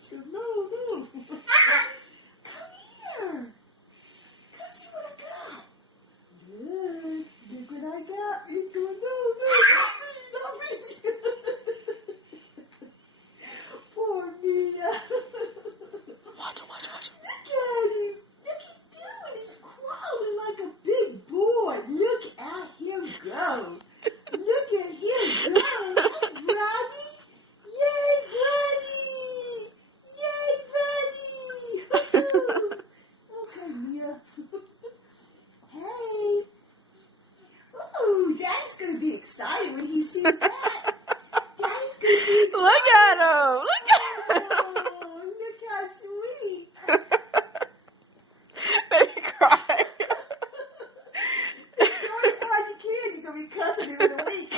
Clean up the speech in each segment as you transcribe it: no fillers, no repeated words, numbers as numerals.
She goes, no, no. Come here. Come see what I got. Good. Look what I got. He's going, no, not me. Poor Mia. Watch him. Look at him. Look, he's doing. He's crawling like a big boy. Look at him go. Look at him go. Granny. Yay, Granny. Yay, Granny. Okay, Mia. Hey. Ooh, Daddy's going to be excited when he sees that. Daddy's going to be excited. Look at him. Look at him. Oh, look how sweet. They cry. Enjoy it while you can. You're going to be cussing him in a week.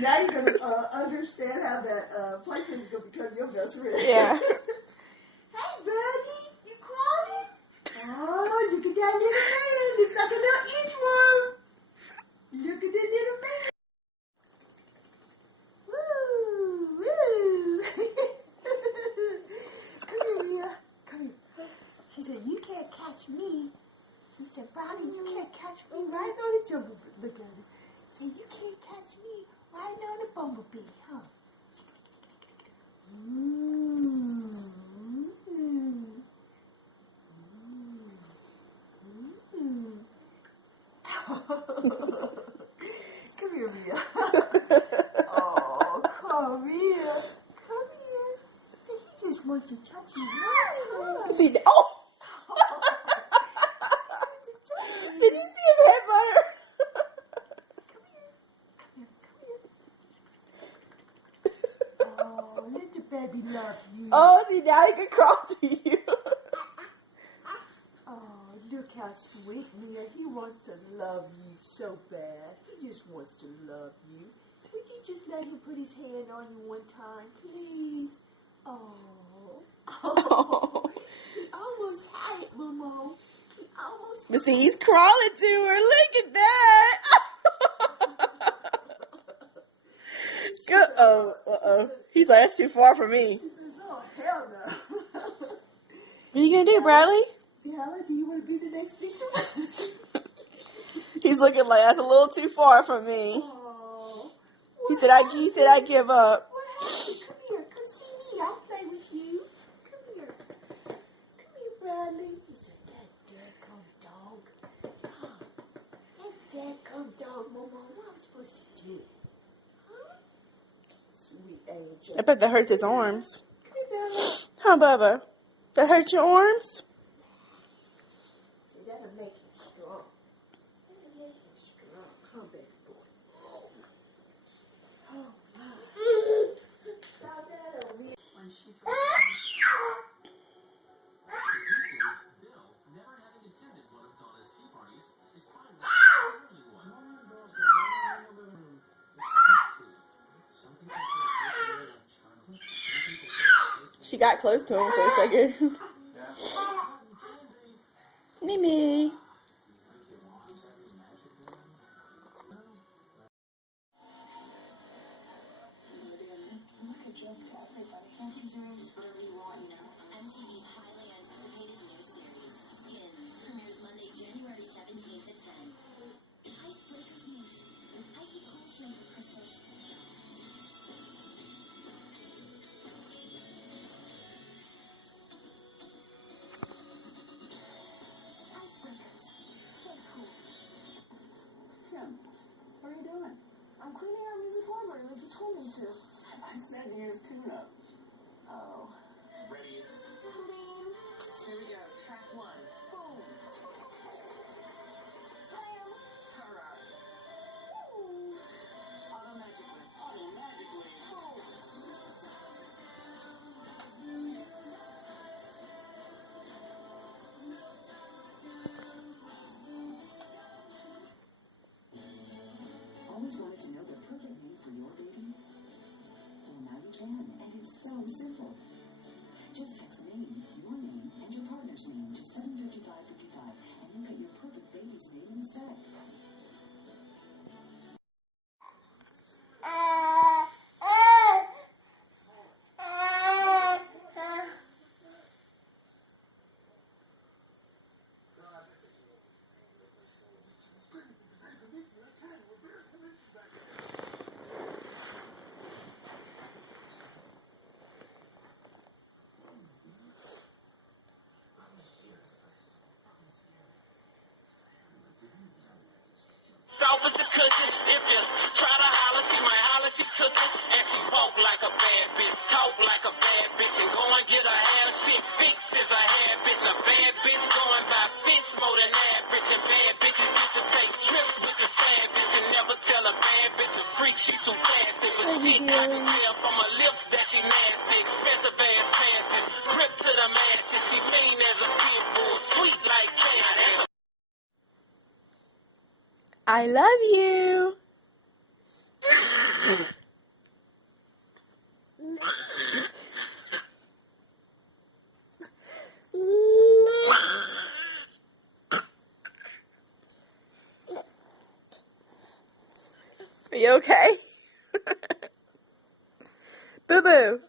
Now you're going to understand how that plankton is going to become your best friend. Yeah. Hey, buddy. You crawling? Oh, look at that little man. Looks like a little inchworm. Look at that little man. Woo, woo. Come here, Mia. Come here. She said, you can't catch me. She said, Brownie, you can't catch me riding on a jumble. Look at it. Say, you can't catch me riding on a bumblebee, huh? Come here, Mia. Oh, come here. Come here. See, he just wants to touch you one time. See, oh! Did you see him headbutt her? Oh, let the baby love you. Oh, see, now he can crawl to you. Oh, look how sweet, Mia. He wants to love you so bad. He just wants to love you. Would you just let him put his hand on you one time, please? Oh. Oh. He almost had it, Momo. He almost But see, he's crawling to her. Look at that. Good. Uh-oh. He's like, that's too far for me. She says, oh, hell no. What are you going to do, Bradley? Diana, do you want to be the next victim? He's looking like, that's a little too far for me. Oh. He said, I give up. What happened? Come here. Come see me. I'll play with you. Come here. Come here, Bradley. He said, that dadgum dog. That dadgum dog, Momo. What am I supposed to do? Huh? Sweet angel. I bet that hurts his arms. Come here, Bella. Huh, Bubba? That hurt your arms? See, that'll make him strong. That'll make him strong. Come, baby boy. Oh, my. Saw that on me. When she's Bill, never having attended one of Donna's tea parties, is fine with the only one. She got close to him for a second. Mimi. MTV's highly anticipated new series, Skins, premieres Monday, January 17th at 10. Icebreakers meets with icy cold flavor crystals. Icebreakers. Stay cool. Kim, what are you doing? I'm cleaning out Lizzie's library like you told me to. I said here's tuna. Oh. Ready? Here we go. Track 1. Boom. Slam. Terror. Automatically. Automatically. Boom. Always wanted to know the perfect name for your baby? Well, now you can, and it's so simple. Just text name, your name, and your partner's name to 75555, and you'll get your perfect baby's name in a sec. a bad bitch, talk like a bad bitch, and go and get her hair shit fixed is a habit. A bad bitch going by bitch more than average, and bad bitches get to take trips with the savage. Can never tell a bad bitch a freak, she too classy. But shit, I can tell from her lips that she nasty. Expensive ass passes, grip to the masses. She mean as a pit bull, sweet like candy. I love you. Are you okay? Boo boo.